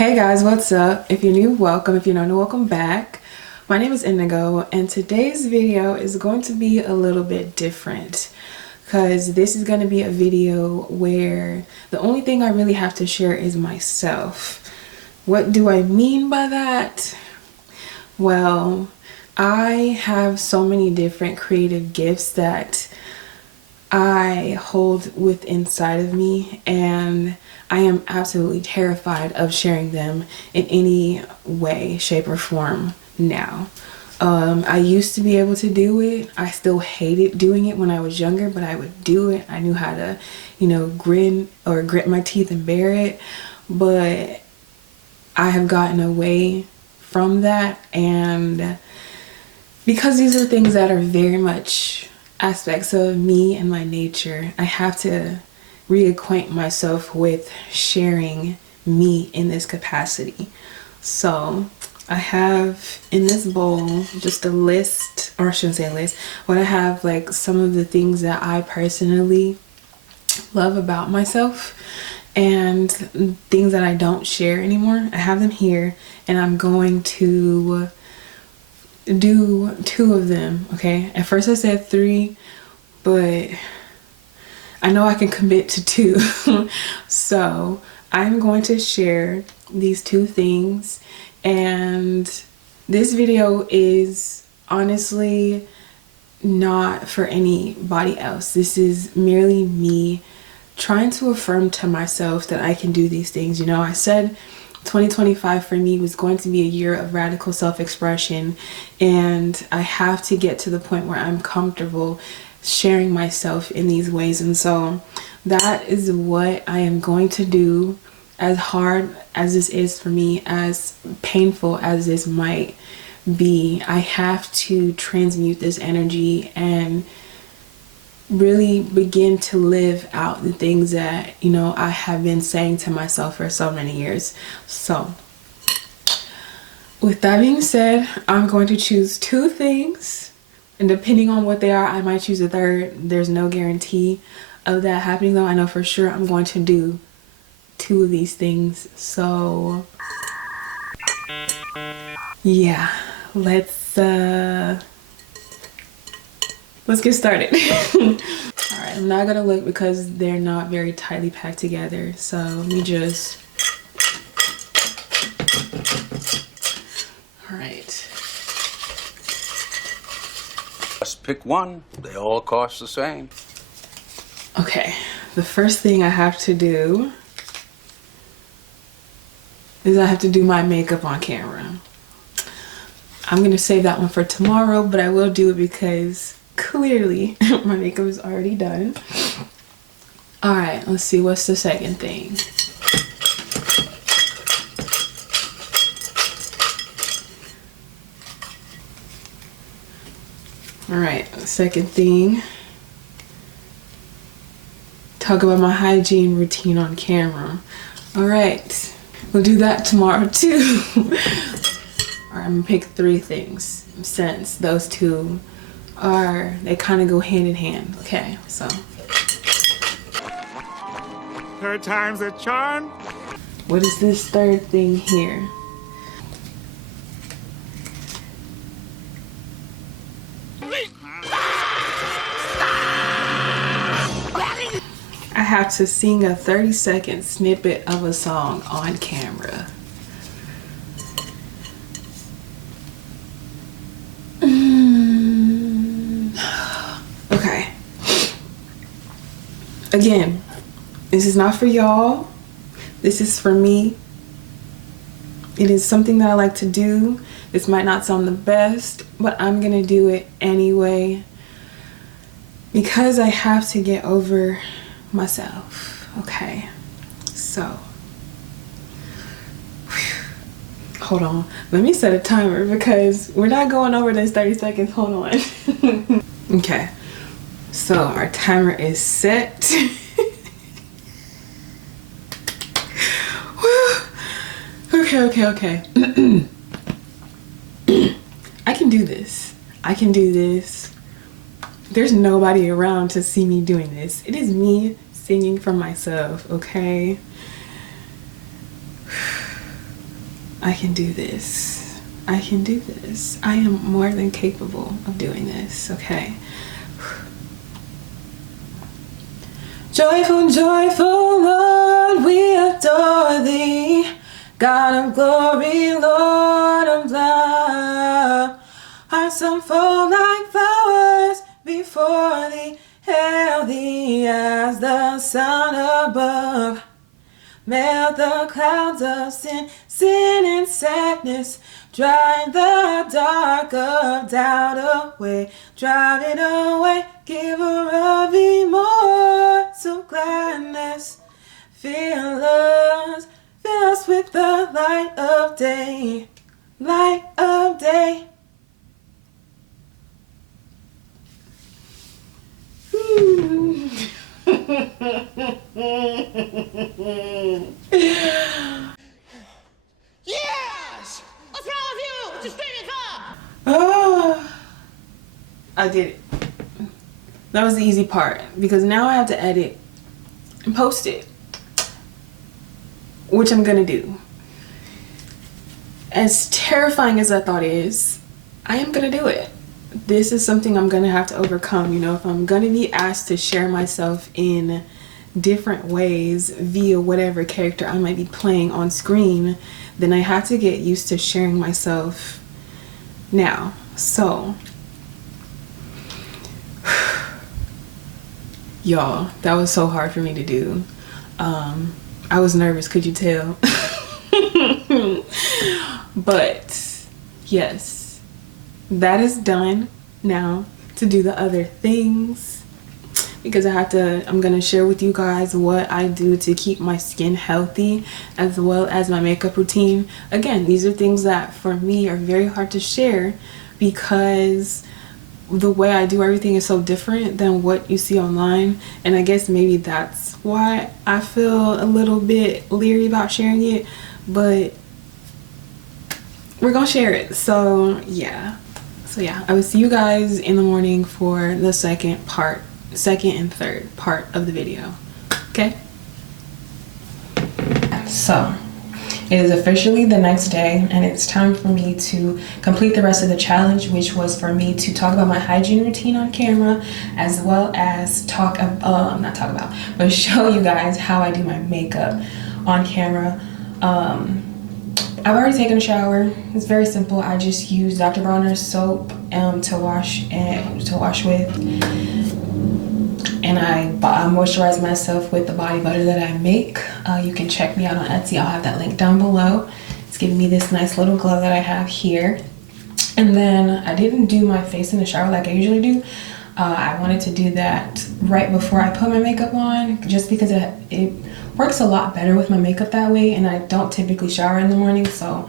Hey guys, what's up? If you're new, welcome. If you're not new, welcome back. My name is Indigo, and today's video is going to be a little bit different because this is going to be a video where the only thing I really have to share is myself. What do I mean by that? Well, I have so many different creative gifts that I hold with inside of me, and I am absolutely terrified of sharing them in any way, shape, or form now. I used to be able to do it. I still hated doing it when I was younger, but I would do it. I knew how to, grit my teeth and bear it. But I have gotten away from that, and because these are things that are very much aspects of me and my nature, I have to reacquaint myself with sharing me in this capacity. So I have in this bowl just a list, or I shouldn't say a list, but I have like some of the things that I personally love about myself and things that I don't share anymore. I have them here, and I'm going to do two of them. Okay, at first I said three, but I know I can commit to two. So I'm going to share these two things, and this video is honestly not for anybody else. This is merely me trying to affirm to myself that I can do these things. You know, I said 2025 for me was going to be a year of radical self-expression, and I have to get to the point where I'm comfortable sharing myself in these ways. And so that is what I am going to do. As hard as this is for me, as painful as this might be, I have to transmute this energy and really begin to live out the things that, I have been saying to myself for so many years. So with that being said, I'm going to choose two things, and depending on what they are, I might choose a third. There's no guarantee of that happening, though. I know for sure I'm going to do two of these things. So yeah, let's get started. All right, I'm not gonna look because they're not very tightly packed together. So let me just, all right. Just pick one, they all cost the same. Okay, the first thing I have to do is I have to do my makeup on camera. I'm gonna save that one for tomorrow, but I will do it because clearly my makeup is already done. All right, let's see, what's the second thing? All right, second thing. Talk about my hygiene routine on camera. All right, we'll do that tomorrow too. All right, I'm gonna pick three things since those two they kind of go hand in hand. Okay, so. Third time's a charm. What is this third thing here? I have to sing a 30-second snippet of a song on camera. Okay. Again, this is not for y'all. This is for me. It is something that I like to do. This might not sound the best, but I'm gonna do it anyway because I have to get over myself. Okay, so hold on, let me set a timer because we're not going over this 30 seconds. Hold on. Okay, so our timer is set. Okay. I can do this. I can do this. There's nobody around to see me doing this. It is me singing for myself, okay? I can do this. I can do this. I am more than capable of doing this, okay? Joyful, joyful Lord, we adore thee. God of glory, Lord of love. Hearts unfold like flowers before thee. Hail thee as the sun above. Melt the clouds of sin, sin and sadness. Drive the dark of doubt away. Drive it away, giver of immortal gladness. Fill us with the light of day. Light of day. Yes! What's wrong with you? What you screaming for? Oh, I did it. That was the easy part because now I have to edit and post it, which I'm gonna do. As terrifying as that thought is, I am gonna do it. This is something I'm gonna have to overcome. You know, if I'm gonna be asked to share myself in different ways via whatever character I might be playing on screen, then I have to get used to sharing myself now. So, y'all, that was so hard for me to do. I was nervous, could you tell? But yes, that is done. Now to do the other things, because I'm gonna share with you guys what I do to keep my skin healthy, as well as my makeup routine. Again, these are things that for me are very hard to share because the way I do everything is so different than what you see online, and I guess maybe that's why I feel a little bit leery about sharing it, but we're gonna share it. So yeah, I will see you guys in the morning for the second and third part of the video. Okay, so it is officially the next day and it's time for me to complete the rest of the challenge, which was for me to talk about my hygiene routine on camera, as well as show you guys how I do my makeup on camera. I've already taken a shower. It's very simple. I just use Dr. Bronner's soap to wash with, and I moisturize myself with the body butter that I make. You can check me out on Etsy. I'll have that link down below. It's giving me this nice little glow that I have here. And then I didn't do my face in the shower like I usually do. I wanted to do that right before I put my makeup on, just because it works a lot better with my makeup that way, and I don't typically shower in the morning. So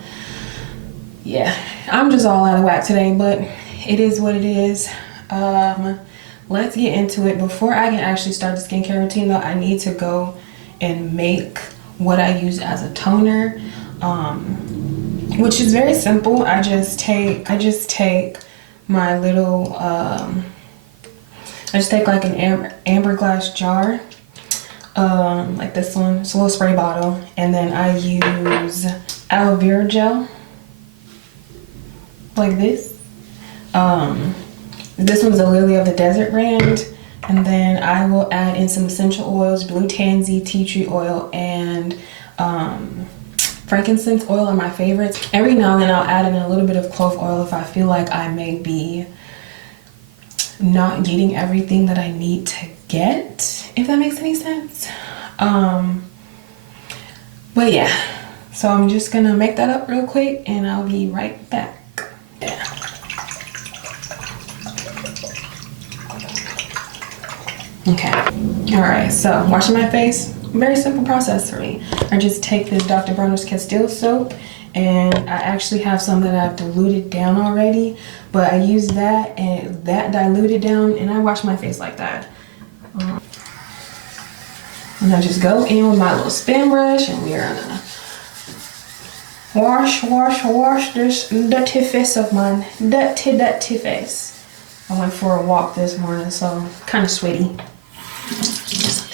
yeah, I'm just all out of whack today, but it is what it is. Let's get into it. Before I can actually start the skincare routine though, I need to go and make what I use as a toner, which is very simple. I just take my little I just take like an amber glass jar, like this one. It's a little spray bottle, and then I use aloe vera gel like this. This one's a Lily of the Desert brand, and then I will add in some essential oils. Blue tansy, tea tree oil, and frankincense oil are my favorites. Every now and then I'll add in a little bit of clove oil if I feel like I may be not getting everything that I need to get, if that makes any sense. But yeah, so I'm just gonna make that up real quick and I'll be right back. Yeah. Okay, all right, so washing my face, very simple process for me. I just take this Dr. Bronner's Castile soap, and I actually have some that I've diluted down already, but I use that and that diluted down, and I wash my face like that. And I just go in with my little spin brush, and we're gonna wash this dirty face of mine. Dirty face. I went for a walk this morning, so kind of sweaty. Just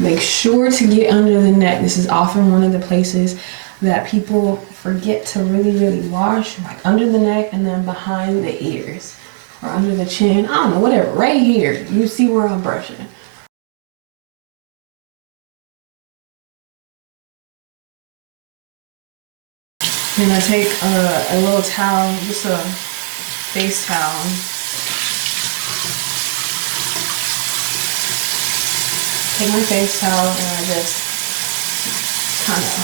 Make sure to get under the neck. This is often one of the places that people forget to really wash, like under the neck and then behind the ears or under the chin. I don't know, whatever. Right here, you see where I'm brushing. Then I take a little towel, just a face towel. Take my face towel and I just kind of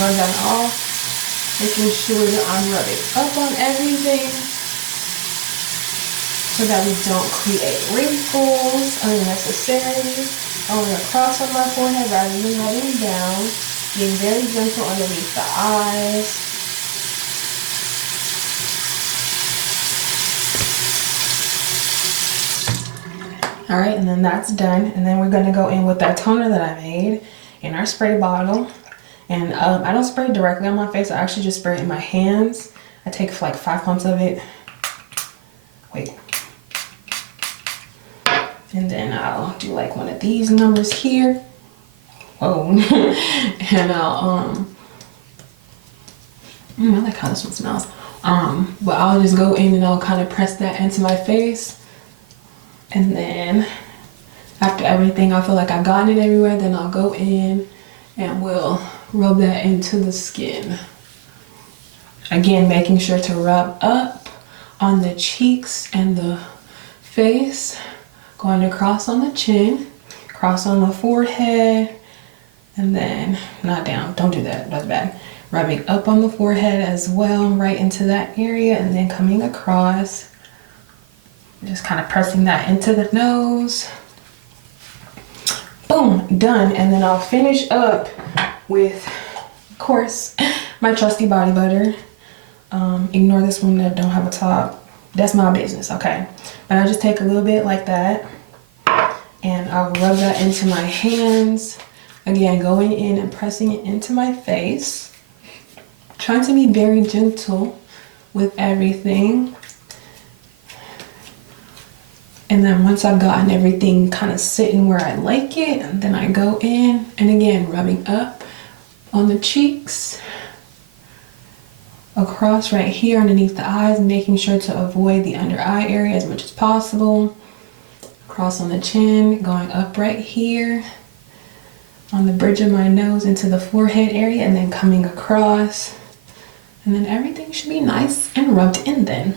rub that off, making sure that I'm rubbing up on everything so that we don't create wrinkles unnecessarily. Going across on my forehead rather than rubbing down, being very gentle underneath the eyes. All right, and then that's done. And then we're gonna go in with that toner that I made in our spray bottle. And I don't spray it directly on my face. I actually just spray it in my hands. I take like 5 pumps of it. Wait. And then I'll do like one of these numbers here. Whoa. And I'll, I like how this one smells. But I'll just go in and I'll kind of press that into my face. And then after everything, I feel like I've gotten it everywhere, then I'll go in and we'll rub that into the skin. Again, making sure to rub up on the cheeks and the face, going across on the chin, cross on the forehead, and then not down. Don't do that, that's bad. Rubbing up on the forehead as well, right into that area, and then coming across. Just kind of pressing that into the nose. Boom, done. And then I'll finish up with, of course, my trusty body butter. Ignore this one that don't have a top. That's my business, okay? But I just take a little bit like that and I'll rub that into my hands. Again, going in and pressing it into my face. Trying to be very gentle with everything. And then once I've gotten everything kind of sitting where I like it, and then I go in and again rubbing up on the cheeks, across right here underneath the eyes, making sure to avoid the under eye area as much as possible. Across on the chin, going up right here on the bridge of my nose into the forehead area, and then coming across. And then everything should be nice and rubbed in then.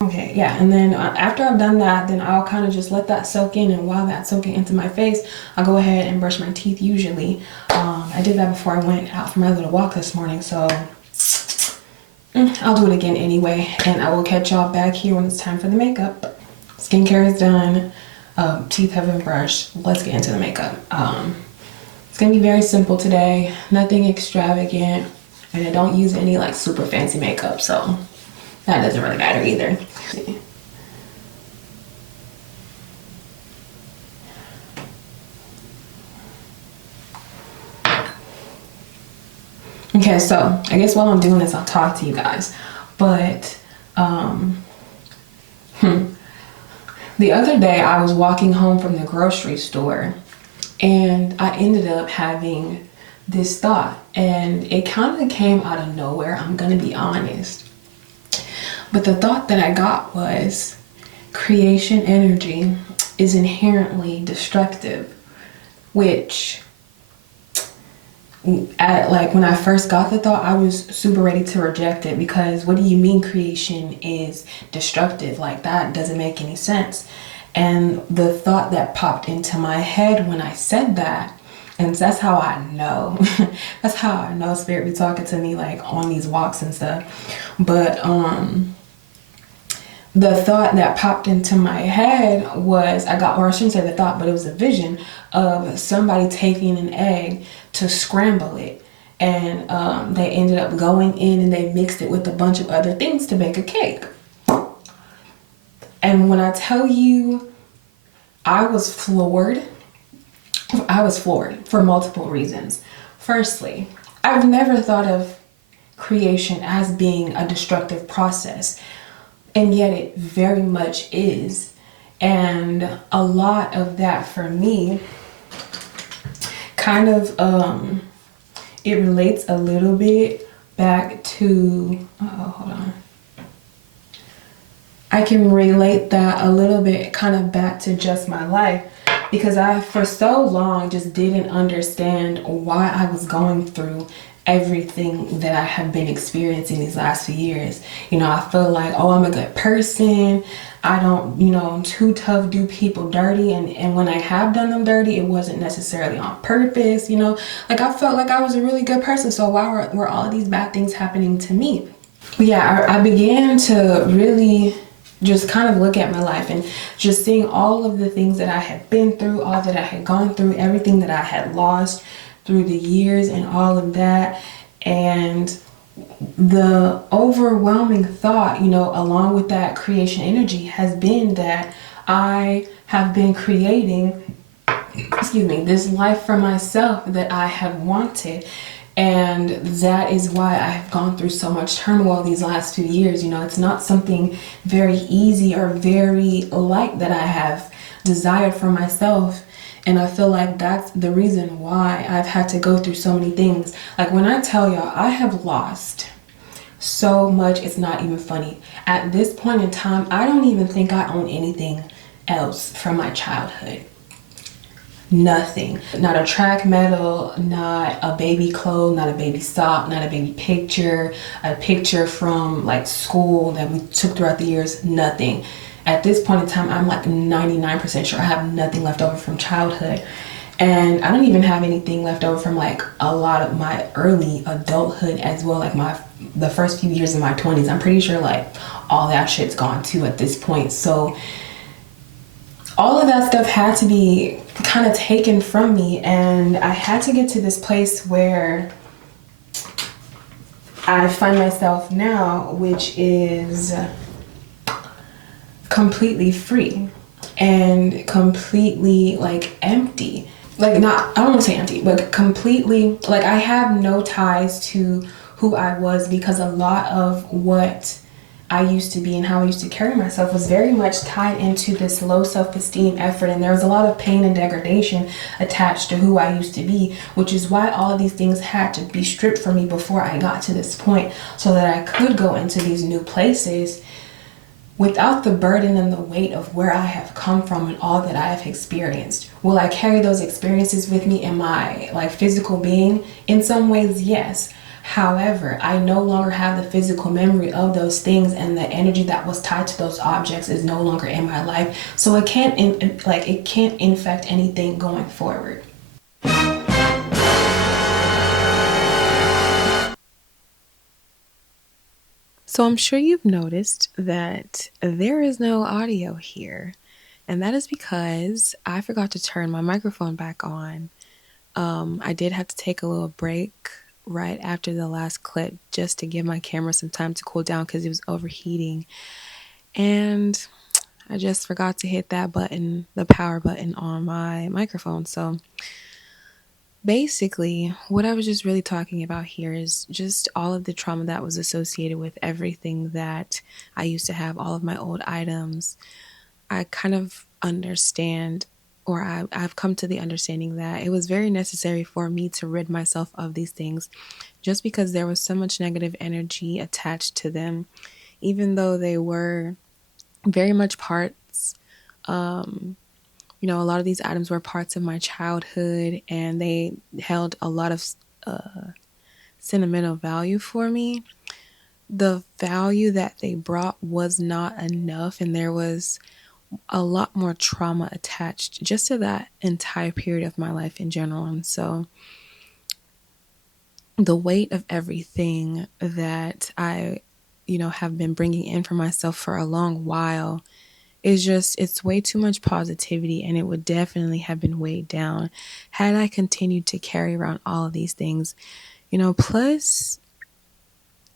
Okay, yeah, and then after I've done that, then I'll kind of just let that soak in, and while that's soaking into my face, I'll go ahead and brush my teeth usually. I did that before I went out for my little walk this morning, so I'll do it again anyway, and I will catch y'all back here when it's time for the makeup. Skincare is done, teeth have been brushed. Let's get into the makeup. It's gonna be very simple today, nothing extravagant, and I don't use any like super fancy makeup, so that doesn't really matter either. Okay, so I guess while I'm doing this, I'll talk to you guys. But the other day I was walking home from the grocery store and I ended up having this thought, and it kind of came out of nowhere, I'm gonna be honest. But the thought that I got was, creation energy is inherently destructive, which like when I first got the thought, I was super ready to reject it, because what do you mean creation is destructive? Like, that doesn't make any sense. And the thought that popped into my head when I said that, and that's how I know, that's how I know Spirit be talking to me like on these walks and stuff. But the thought that popped into my head was, or I shouldn't say the thought, but it was a vision of somebody taking an egg to scramble it. And they ended up going in and they mixed it with a bunch of other things to make a cake. And when I tell you, I was floored for multiple reasons. Firstly, I've never thought of creation as being a destructive process. And yet it very much is. And a lot of that for me kind of it relates a little bit back to hold on. I can relate that a little bit kind of back to just my life, because I for so long just didn't understand why I was going through everything that I have been experiencing these last few years. You know, I feel like, oh, I'm a good person. I don't, you know, I'm too tough, do people dirty. And when I have done them dirty, it wasn't necessarily on purpose, you know. Like, I felt like I was a really good person. So why were all of these bad things happening to me? But yeah, I began to really just kind of look at my life and just seeing all of the things that I had been through, all that I had gone through, everything that I had lost through the years and all of that. And the overwhelming thought, you know, along with that creation energy has been that I have been creating, this life for myself that I have wanted. And that is why I have gone through so much turmoil these last few years. You know, it's not something very easy or very light that I have desired for myself. And I feel like that's the reason why I've had to go through so many things. Like, when I tell y'all, I have lost so much, it's not even funny. At this point in time, I don't even think I own anything else from my childhood. Nothing. Not a track medal, not a baby clothes, not a baby sock, not a baby picture, a picture from like school that we took throughout the years, nothing. At this point in time, I'm like 99% sure I have nothing left over from childhood. And I don't even have anything left over from like a lot of my early adulthood as well, like the first few years of my 20s. I'm pretty sure like all that shit's gone too at this point. So all of that stuff had to be kind of taken from me, and I had to get to this place where I find myself now, which is completely free and completely like empty. Like, not, I don't want to say empty, but completely, like, I have no ties to who I was, because a lot of what I used to be and how I used to carry myself was very much tied into this low self-esteem effort, and there was a lot of pain and degradation attached to who I used to be, which is why all of these things had to be stripped from me before I got to this point, so that I could go into these new places without the burden and the weight of where I have come from and all that I have experienced. Will I carry those experiences with me in my like physical being? In some ways, yes. However, I no longer have the physical memory of those things, and the energy that was tied to those objects is no longer in my life. So it can't infect anything going forward. So I'm sure you've noticed that there is no audio here, and that is because I forgot to turn my microphone back on. I did have to take a little break right after the last clip just to give my camera some time to cool down because it was overheating, and I just forgot to hit that button, the power button on my microphone. So basically, what I was just really talking about here is just all of the trauma that was associated with everything that I used to have, all of my old items. I kind of understand, or I've come to the understanding that it was very necessary for me to rid myself of these things, just because there was so much negative energy attached to them, even though they were very much parts. You know, a lot of these items were parts of my childhood, and they held a lot of sentimental value for me. The value that they brought was not enough, and there was a lot more trauma attached just to that entire period of my life in general. And so the weight of everything that I, have been bringing in for myself for a long while is just, it's way too much positivity, and it would definitely have been weighed down had I continued to carry around all of these things. Plus,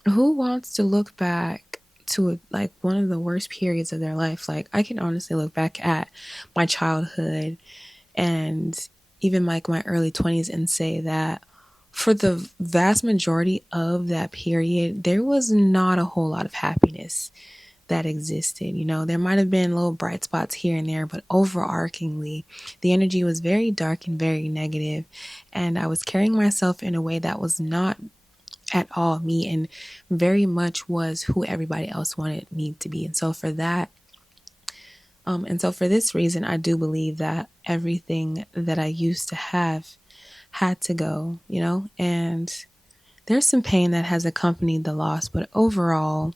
who wants to look back to like one of the worst periods of their life? Like, I can honestly look back at my childhood and even like my early 20s and say that for the vast majority of that period, there was not a whole lot of happiness. that existed. You know, there might have been little bright spots here and there, but overarchingly, the energy was very dark and very negative, and I was carrying myself in a way that was not at all me and very much was who everybody else wanted me to be. And so for that, and so for this reason, I do believe that everything that I used to have had to go, you know, and there's some pain that has accompanied the loss, but overall,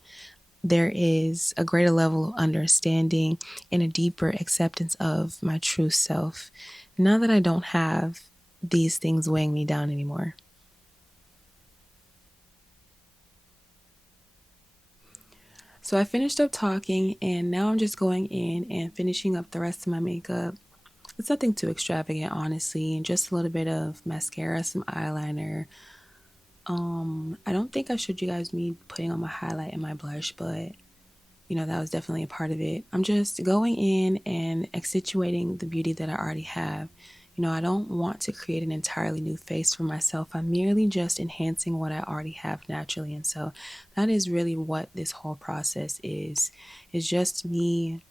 there is a greater level of understanding and a deeper acceptance of my true self now that I don't have these things weighing me down anymore. So I finished up talking, and now I'm just going in and finishing up the rest of my makeup. It's nothing too extravagant, honestly, and just a little bit of mascara, some eyeliner. I don't think I showed you guys me putting on my highlight and my blush, but you know, that was definitely a part of it. I'm just going in and accentuating the beauty that I already have. You know, I don't want to create an entirely new face for myself. I'm merely just enhancing what I already have naturally. And so that is really what this whole process is. It's just me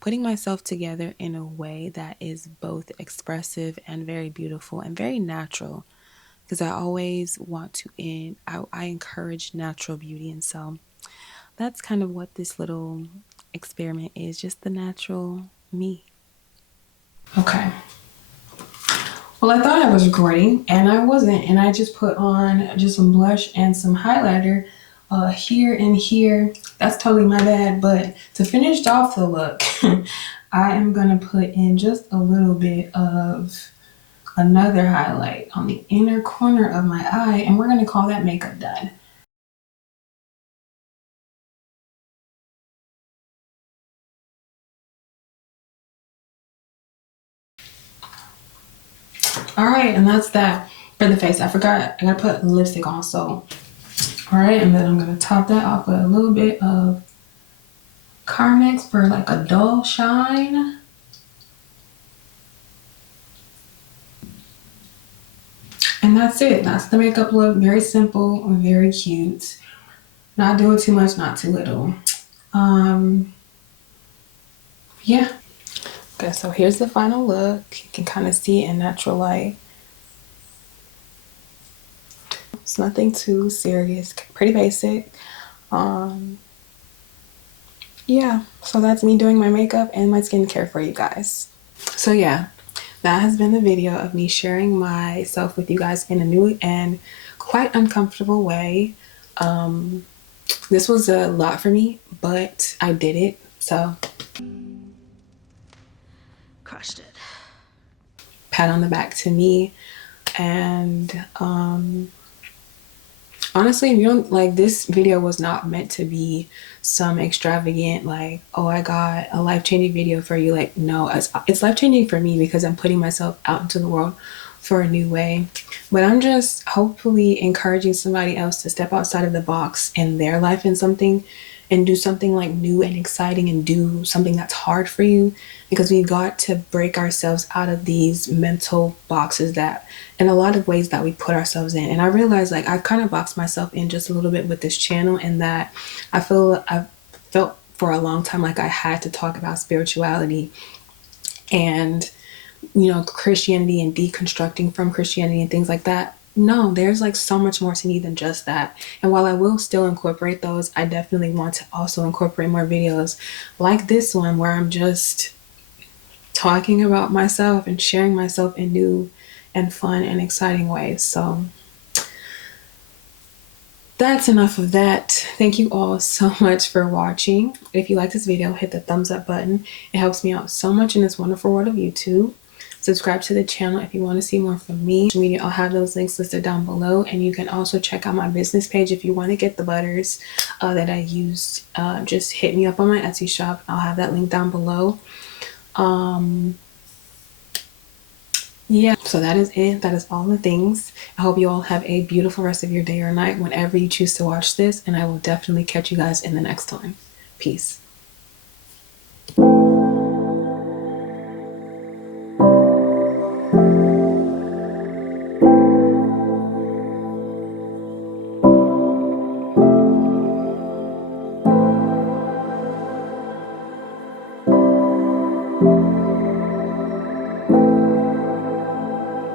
putting myself together in a way that is both expressive and very beautiful and very natural. Because I always want to I encourage natural beauty. And so that's kind of what this little experiment is, just the natural me. Okay. Well, I thought I was recording and I wasn't, and I just put on just some blush and some highlighter here and here. That's totally my bad, but to finish off the look, I am gonna put in just a little bit of another highlight on the inner corner of my eye, and we're gonna call that makeup done. All right, and that's that for the face. I forgot, I gotta put lipstick on, so. All right, and then I'm gonna top that off with a little bit of Carmex for like a dull shine. And that's it, that's the makeup look. Very simple, very cute. Not doing too much, not too little. Yeah. Okay, so here's the final look. You can kind of see it in natural light. It's nothing too serious, pretty basic. Yeah, so that's me doing my makeup and my skincare for you guys. So yeah, that has been the video of me sharing myself with you guys in a new and quite uncomfortable way. This was a lot for me, but I did it, so. Crushed it. Pat on the back to me. And honestly, if you don't like, this video was not meant to be some extravagant like, oh, I got a life-changing video for you. Like, no, it's life-changing for me because I'm putting myself out into the world for a new way. But I'm just hopefully encouraging somebody else to step outside of the box in their life and do something like new and exciting and do something that's hard for you, because we've got to break ourselves out of these mental boxes that in a lot of ways that we put ourselves in. And I realized like I've kind of boxed myself in just a little bit with this channel, and that I've felt for a long time like I had to talk about spirituality and, you know, Christianity and deconstructing from Christianity and things like that. No, there's like so much more to me than just that. And while I will still incorporate those, I definitely want to also incorporate more videos like this one where I'm just talking about myself and sharing myself in new and fun and exciting ways. So that's enough of that. Thank you all so much for watching. If you like this video, hit the thumbs up button. It helps me out so much in this wonderful world of YouTube. Subscribe to the channel if you want to see more from me. I'll have those links listed down below, and you can also check out my business page if you want to get the butters that I used. Just hit me up on my Etsy shop. I'll have that link down below. Yeah, so that is it. That is all the things. I hope you all have a beautiful rest of your day or night whenever you choose to watch this, and I will definitely catch you guys in the next one. Peace.